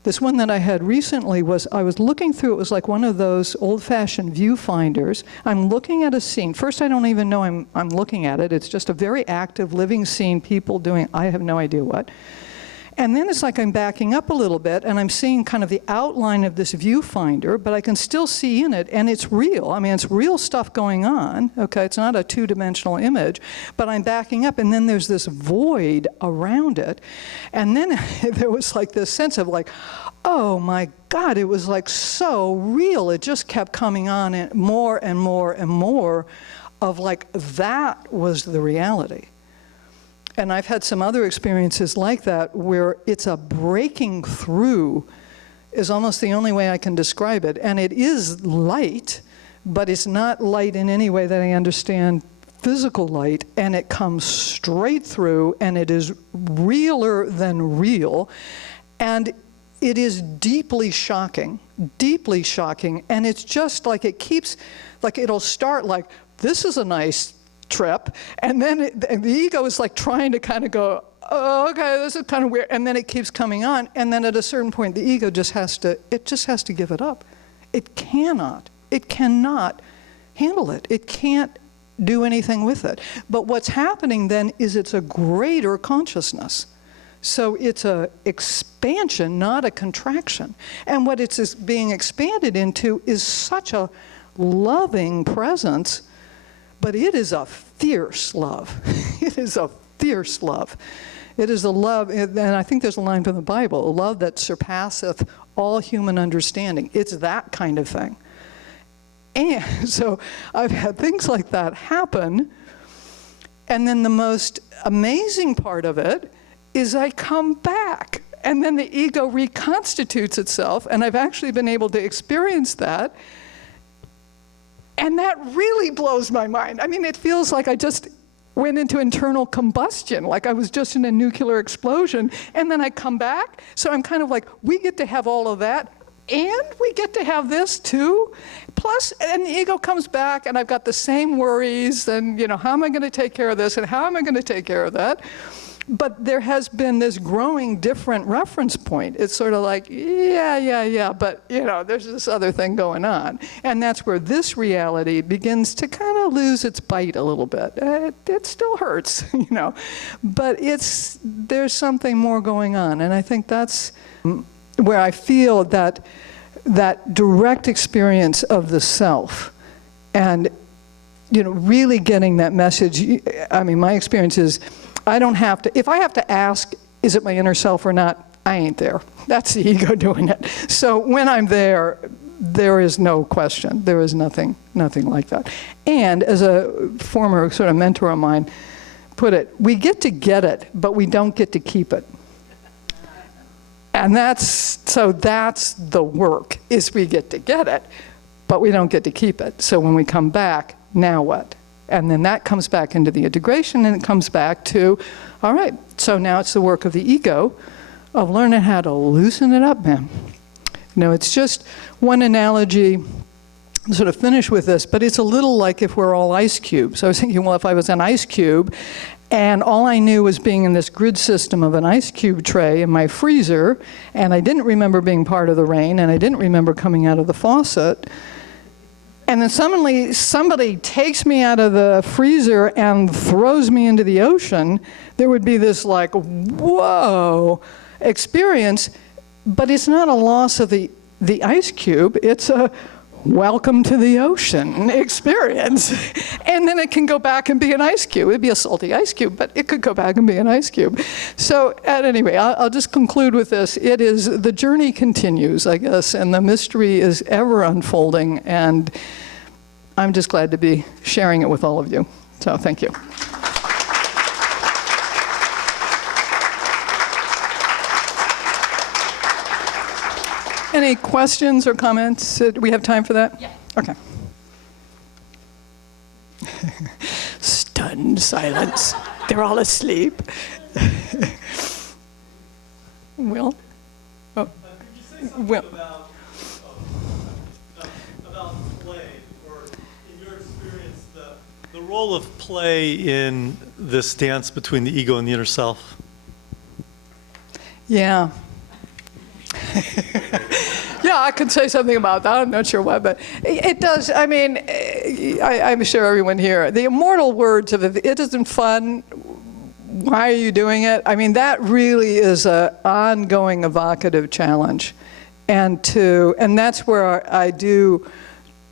This one that I had recently was, I was looking through, it was like one of those old-fashioned viewfinders. I'm looking at a scene. First, I don't even know I'm looking at it. It's just a very active, living scene, people doing, I have no idea what. And then it's like I'm backing up a little bit, and I'm seeing kind of the outline of this viewfinder, but I can still see in it, and it's real. I mean, it's real stuff going on, okay? It's not a two-dimensional image, but I'm backing up, and then there's this void around it. And then there was like this sense of like, oh my God, it was like so real. It just kept coming on and more and more and more of like, that was the reality. And I've had some other experiences like that where it's a breaking through is almost the only way I can describe it. And it is light, but it's not light in any way that I understand physical light, and it comes straight through, and it is realer than real. And it is deeply shocking, and it's just like it keeps, like it'll start like, this is a nice trip, and then the ego is like trying to kind of go, oh, okay, this is kind of weird, and then it keeps coming on, and then at a certain point the ego just has to give it up. It cannot handle it. It can't do anything with it. But what's happening then is it's a greater consciousness. So it's a expansion, not a contraction. And what it's being expanded into is such a loving presence. But it is a fierce love. It is a fierce love. It is a love, and I think there's a line from the Bible, a love that surpasseth all human understanding. It's that kind of thing. And so I've had things like that happen, and then the most amazing part of it is I come back, and then the ego reconstitutes itself, and I've actually been able to experience that. And that really blows my mind. I mean, it feels like I just went into internal combustion, like I was just in a nuclear explosion, and then I come back. So I'm kind of like, we get to have all of that and we get to have this too. Plus, and the ego comes back, and I've got the same worries, and how am I going to take care of this, and how am I going to take care of that? But there has been this growing different reference point. It's sort of like, yeah, but there's this other thing going on. And that's where this reality begins to kind of lose its bite a little bit. It still hurts, but there's something more going on. And I think that's where I feel that direct experience of the self and, really getting that message. I mean, my experience is, I don't have to, if I have to ask, is it my inner self or not, I ain't there. That's the ego doing it. So when I'm there, there is no question. There is nothing like that. And as a former sort of mentor of mine put it, we get it, but we don't get to keep it. And that's the work, is we get it, but we don't get to keep it. So when we come back, now what? And then that comes back into the integration, and it comes back to, all right, so now it's the work of the ego of learning how to loosen it up, man. It's just one analogy, I'll sort of finish with this, but it's a little like if we're all ice cubes. I was thinking, well, if I was an ice cube, and all I knew was being in this grid system of an ice cube tray in my freezer, and I didn't remember being part of the rain, and I didn't remember coming out of the faucet, and then suddenly somebody takes me out of the freezer and throws me into the ocean, there would be this like, whoa, experience, but it's not a loss of the ice cube, it's a welcome to the ocean experience. And then it can go back and be an ice cube. It'd be a salty ice cube, but it could go back and be an ice cube. So at any rate, I'll just conclude with this. The journey continues, I guess, and the mystery is ever unfolding, and I'm just glad to be sharing it with all of you. So thank you. Any questions or comments? Do we have time for that? Yeah. Okay. Stunned silence. They're all asleep. Will? Oh. Could you say something Will. about play, or in your experience, the role of play in this dance between the ego and the inner self? Yeah. Yeah, I could say something about that. I'm not sure why, but it does. I mean, I'm sure everyone here, the immortal words of it isn't fun, why are you doing it? I mean, that really is an ongoing evocative challenge. And that's where I do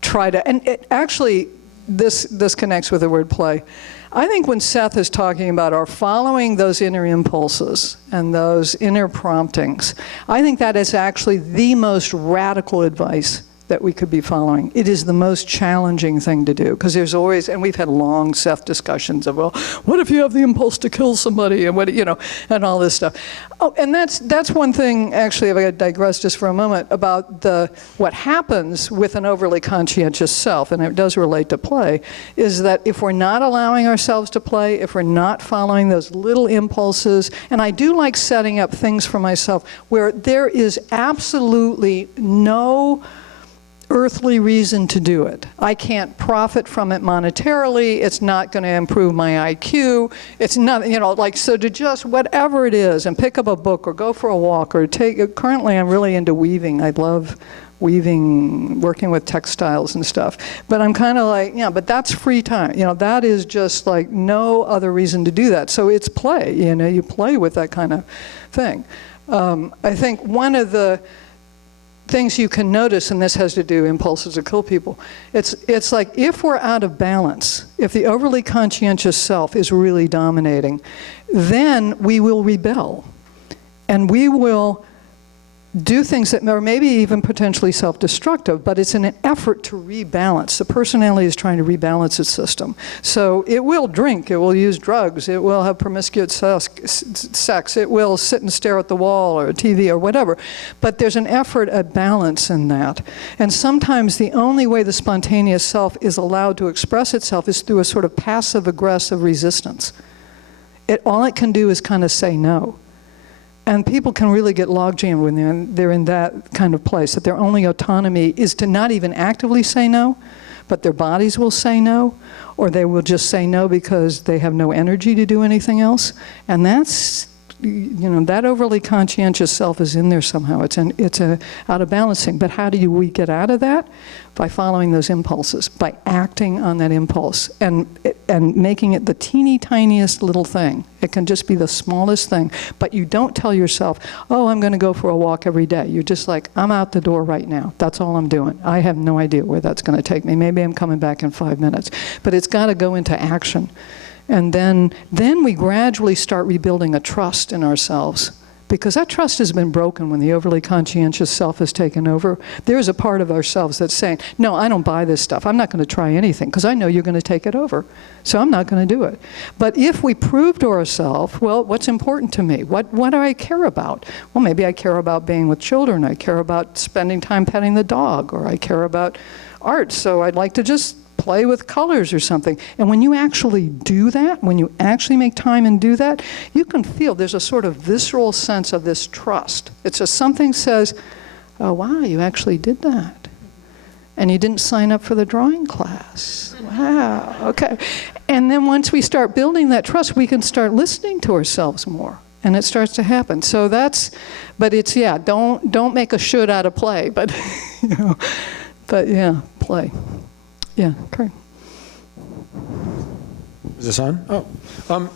try to, and it actually, this connects with the word play. I think when Seth is talking about our following those inner impulses and those inner promptings, I think that is actually the most radical advice that we could be following. It is the most challenging thing to do, because there's always, and we've had long Seth discussions of, well, what if you have the impulse to kill somebody, and what, and all this stuff. Oh, and that's one thing, actually, if I could digress just for a moment, about what happens with an overly conscientious self, and it does relate to play, is that if we're not allowing ourselves to play, if we're not following those little impulses, and I do like setting up things for myself where there is absolutely no earthly reason to do it. I can't profit from it monetarily. It's not going to improve my IQ. It's not, so to just whatever it is, and pick up a book or go for a walk or currently I'm really into weaving. I love weaving, working with textiles and stuff. But I'm kind of like, but that's free time. That is just like no other reason to do that. So it's play, you play with that kind of thing. I think one of the things you can notice, and this has to do impulses to kill people, it's like if we're out of balance, if the overly conscientious self is really dominating, then we will rebel, and we will do things that are maybe even potentially self-destructive, but it's in an effort to rebalance. The personality is trying to rebalance its system. So it will drink, it will use drugs, it will have promiscuous sex, it will sit and stare at the wall or TV or whatever. But there's an effort at balance in that. And sometimes the only way the spontaneous self is allowed to express itself is through a sort of passive-aggressive resistance. All it can do is kind of say no. And people can really get logjammed when they're in that kind of place, that their only autonomy is to not even actively say no, but their bodies will say no, or they will just say no because they have no energy to do anything else. And that's, that overly conscientious self is in there somehow. It's out of balancing. But how do we get out of that? By following those impulses, by acting on that impulse and making it the teeny tiniest little thing. It can just be the smallest thing. But you don't tell yourself, oh, I'm going to go for a walk every day. You're just like, I'm out the door right now. That's all I'm doing. I have no idea where that's going to take me. Maybe I'm coming back in 5 minutes. But it's got to go into action. And then we gradually start rebuilding a trust in ourselves, because that trust has been broken when the overly conscientious self has taken over. There's a part of ourselves that's saying, no, I don't buy this stuff. I'm not going to try anything because I know you're going to take it over. So I'm not going to do it. But if we prove to ourselves, well, what's important to me? What do I care about? Well, maybe I care about being with children. I care about spending time petting the dog, or I care about art. So I'd like to just play with colors or something. And when you actually do that, when you actually make time and do that, you can feel there's a sort of visceral sense of this trust. It's just something says, oh, wow, you actually did that. And you didn't sign up for the drawing class. Wow, okay. And then once we start building that trust, we can start listening to ourselves more. And it starts to happen. So but it's, don't make a should out of play, but, play. Yeah, correct. Is this on? Oh, I'm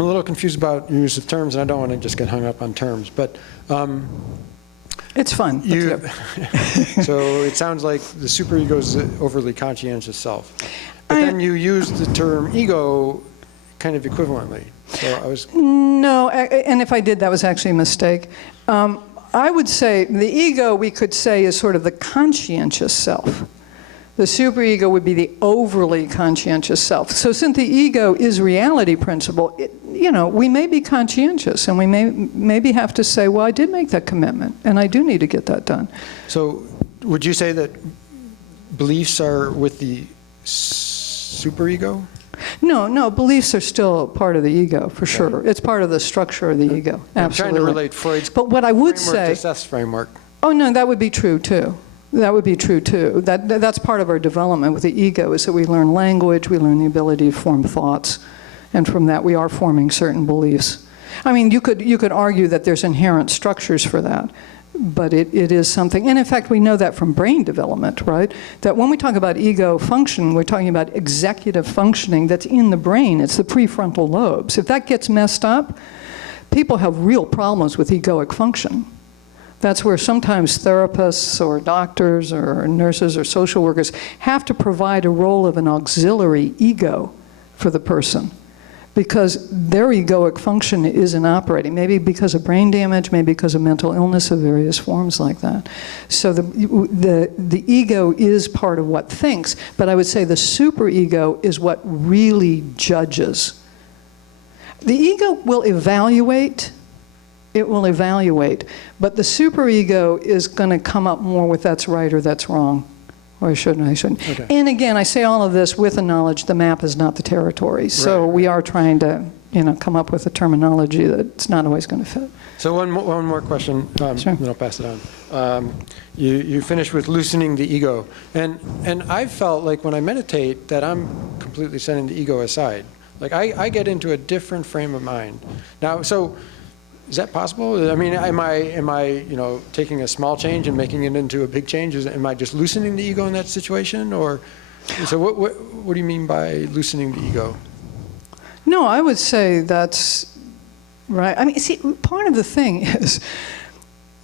a little confused about your use of terms, and I don't want to just get hung up on terms, but it's fun. So it sounds like the superego is the overly conscientious self, but then you use the term ego kind of equivalently. So I was no, and if I did, that was actually a mistake. I would say the ego, we could say, is sort of the conscientious self. The superego would be the overly conscientious self. So since the ego is reality principle, we may be conscientious, and we maybe have to say, well, I did make that commitment, and I do need to get that done. So would you say that beliefs are with the superego? No, beliefs are still part of the ego, for sure. It's part of the structure of the ego, absolutely. I'm trying to relate Freud's but what I would framework say, to Seth's framework. Oh, no, that would be true, too. That would be true, too. That's part of our development with the ego, is that we learn language, we learn the ability to form thoughts, and from that we are forming certain beliefs. I mean, you could argue that there's inherent structures for that, but it is something, and in fact we know that from brain development, right? That when we talk about ego function, we're talking about executive functioning that's in the brain. It's the prefrontal lobes. If that gets messed up, people have real problems with egoic function. That's where sometimes therapists or doctors or nurses or social workers have to provide a role of an auxiliary ego for the person, because their egoic function isn't operating, maybe because of brain damage, maybe because of mental illness of various forms like that. So the ego is part of what thinks, but I would say the superego is what really judges. The ego will evaluate. It will evaluate, but the superego is going to come up more with that's right or that's wrong, or I shouldn't. Okay. And again, I say all of this with the knowledge the map is not the territory. So we are trying to, come up with a terminology that's not always going to fit. So one more question, Sure. then I'll pass it on. You finished with loosening the ego, and I felt like when I meditate that I'm completely setting the ego aside. Like I get into a different frame of mind now. So. Is that possible? I mean, am I taking a small change and making it into a big change? Am I just loosening the ego in that situation, or so? What do you mean by loosening the ego? No, I would say that's right. I mean, see, part of the thing is,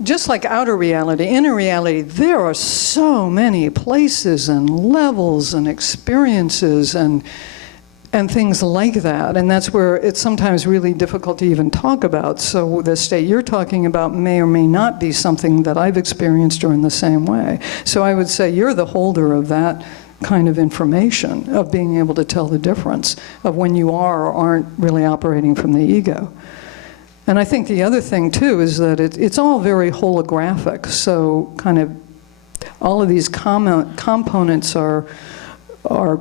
just like outer reality, inner reality, there are so many places and levels and experiences and things like that, and that's where it's sometimes really difficult to even talk about. So the state you're talking about may or may not be something that I've experienced or in the same way. So I would say you're the holder of that kind of information, of being able to tell the difference of when you are or aren't really operating from the ego. And I think the other thing too is that it's all very holographic, so kind of all of these components are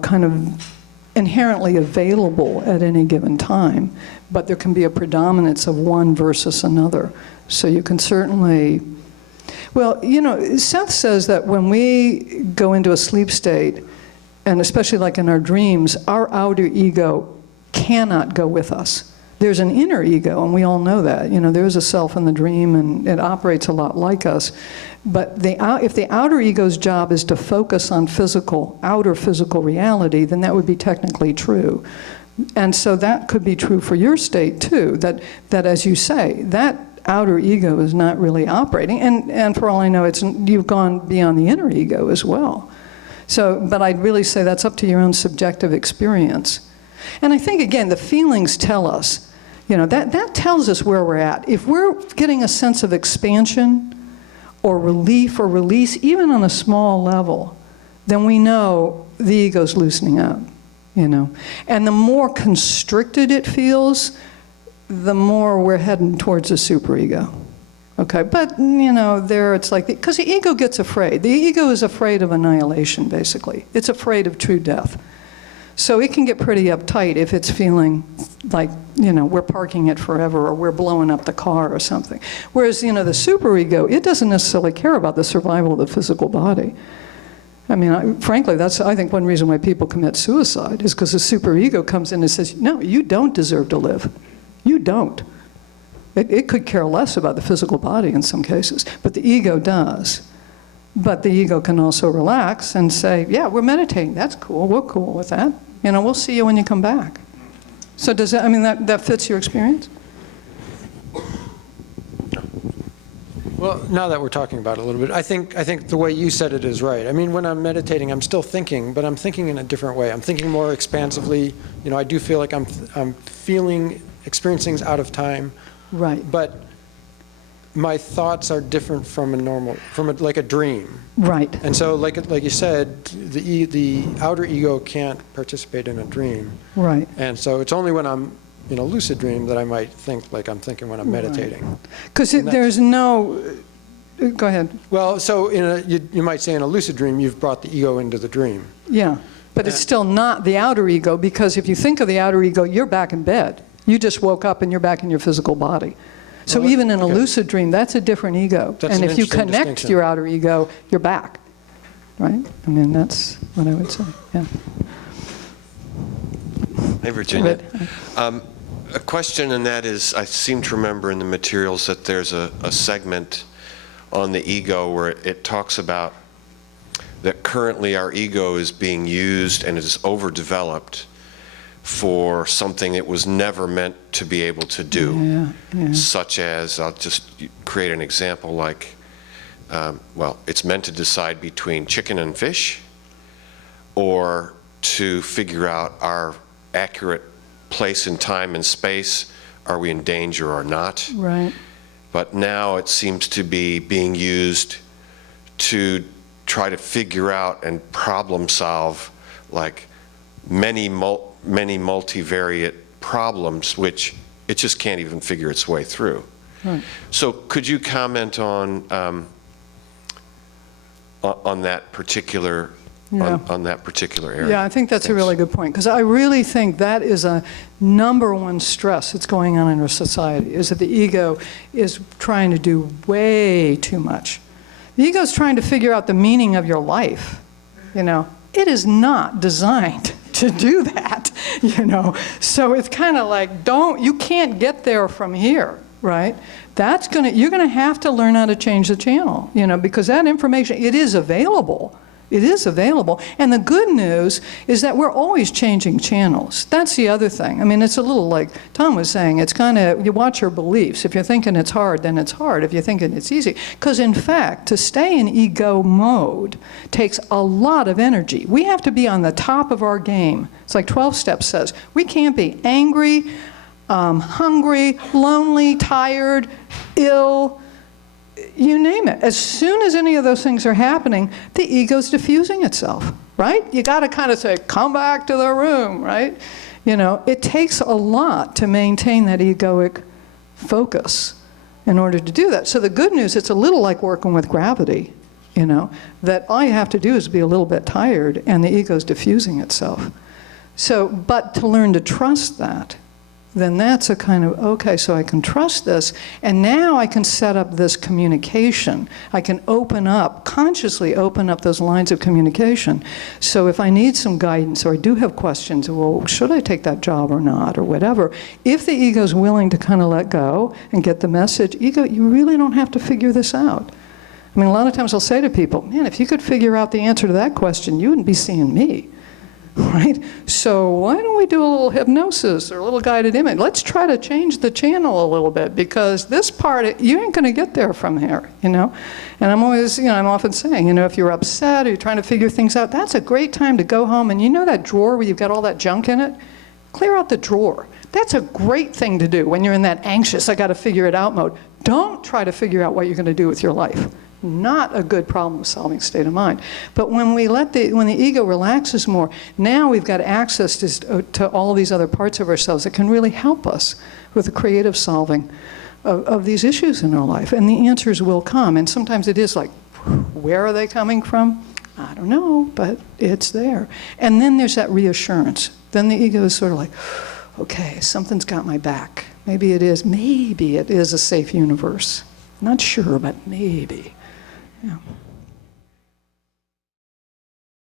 kind of inherently available at any given time, but there can be a predominance of one versus another. So you can certainly, well, you know, Seth says that when we go into a sleep state, and especially like in our dreams, our outer ego cannot go with us. There's an inner ego, and we all know that. You know, there's a self in the dream, and it operates a lot like us. But if the outer ego's job is to focus on outer physical reality, then that would be technically true. And so that could be true for your state, too, that as you say, that outer ego is not really operating. And for all I know, you've gone beyond the inner ego as well. So, but I'd really say that's up to your own subjective experience. And I think, again, the feelings tell us, you know, that tells us where we're at. If we're getting a sense of expansion or relief or release, even on a small level, then we know the ego's loosening up, you know. And the more constricted it feels, the more we're heading towards the superego. Okay, but, you know, it's like, because the ego gets afraid. The ego is afraid of annihilation, basically. It's afraid of true death. So it can get pretty uptight if it's feeling like, you know, we're parking it forever or we're blowing up the car or something. Whereas, you know, the superego, it doesn't necessarily care about the survival of the physical body. I mean, frankly, that's, I think, one reason why people commit suicide is because the superego comes in and says, no, you don't deserve to live. You don't. It could care less about the physical body in some cases, but the ego does. But the ego can also relax and say, yeah, we're meditating. That's cool. We're cool with that. You know, we'll see you when you come back. So does that, I mean, that fits your experience? Well, now that we're talking about it a little bit, I think the way you said it is right. I mean, when I'm meditating, I'm still thinking, but I'm thinking in a different way. I'm thinking more expansively. You know, I do feel like I'm experiencing things out of time. Right. But my thoughts are different from like a dream. Right. And so, like you said, the outer ego can't participate in a dream. Right. And so it's only when I'm in a lucid dream that I might think like I'm thinking when I'm meditating. Because there's no, go ahead. Well, so you might say in a lucid dream, you've brought the ego into the dream. Yeah, but it's still not the outer ego, because if you think of the outer ego, you're back in bed. You just woke up and you're back in your physical body. So even in a lucid dream, that's a different ego. That's and an if you interesting connect distinction. your outer ego, you're back, right? I mean, that's what I would say, yeah. Hey, Virginia. A question, and that is, I seem to remember in the materials that there's a segment on the ego where it talks about that currently our ego is being used and is overdeveloped for something it was never meant to be able to do. Yeah. Such as, I'll just create an example like, well, it's meant to decide between chicken and fish, or to figure out our accurate place in time and space, are we in danger or not? Right. But now it seems to be being used to try to figure out and problem solve like many multivariate problems, which it just can't even figure its way through. Right. So could you comment on that particular on that particular area? Yeah, I think that's a really good point, because I really think that is a #1 stress that's going on in our society, is that the ego is trying to do way too much. The ego is trying to figure out the meaning of your life, you know. It is not designed to do that, you know. So it's kind of like, you can't get there from here, right? You're gonna have to learn how to change the channel, you know, because that information, it is available. It is available. And the good news is that we're always changing channels. That's the other thing. I mean, it's a little like Tom was saying, it's kind of, you watch your beliefs. If you're thinking it's hard, then it's hard. If you're thinking it's easy. Because in fact, to stay in ego mode takes a lot of energy. We have to be on the top of our game. It's like 12 Steps says, we can't be angry, hungry, lonely, tired, ill, you name it. As soon as any of those things are happening, the ego's diffusing itself, right? You got to kind of say, come back to the room, right? You know, it takes a lot to maintain that egoic focus in order to do that. So the good news, it's a little like working with gravity, you know, that all you have to do is be a little bit tired and the ego's diffusing itself. So, but to learn to trust that, then that's a kind of, okay, so I can trust this, and now I can set up this communication. I can open up, consciously open up those lines of communication. So if I need some guidance, or I do have questions, well, should I take that job or not, or whatever, if the ego's willing to kind of let go and get the message, ego, you really don't have to figure this out. I mean, a lot of times I'll say to people, man, if you could figure out the answer to that question, you wouldn't be seeing me. Right? So why don't we do a little hypnosis or a little guided image? Let's try to change the channel a little bit, because this part, you ain't going to get there from here, you know? And I'm always, you know, I'm often saying, you know, if you're upset or you're trying to figure things out, that's a great time to go home. And you know that drawer where you've got all that junk in it? Clear out the drawer. That's a great thing to do when you're in that anxious, I got to figure it out mode. Don't try to figure out what you're going to do with your life. Not a good problem-solving state of mind. But when we when the ego relaxes more, now we've got access to all these other parts of ourselves that can really help us with the creative solving of these issues in our life. And the answers will come. And sometimes it is like, where are they coming from? I don't know, but it's there. And then there's that reassurance. Then the ego is sort of like, okay, something's got my back. Maybe it is a safe universe. Not sure, but maybe. Yeah.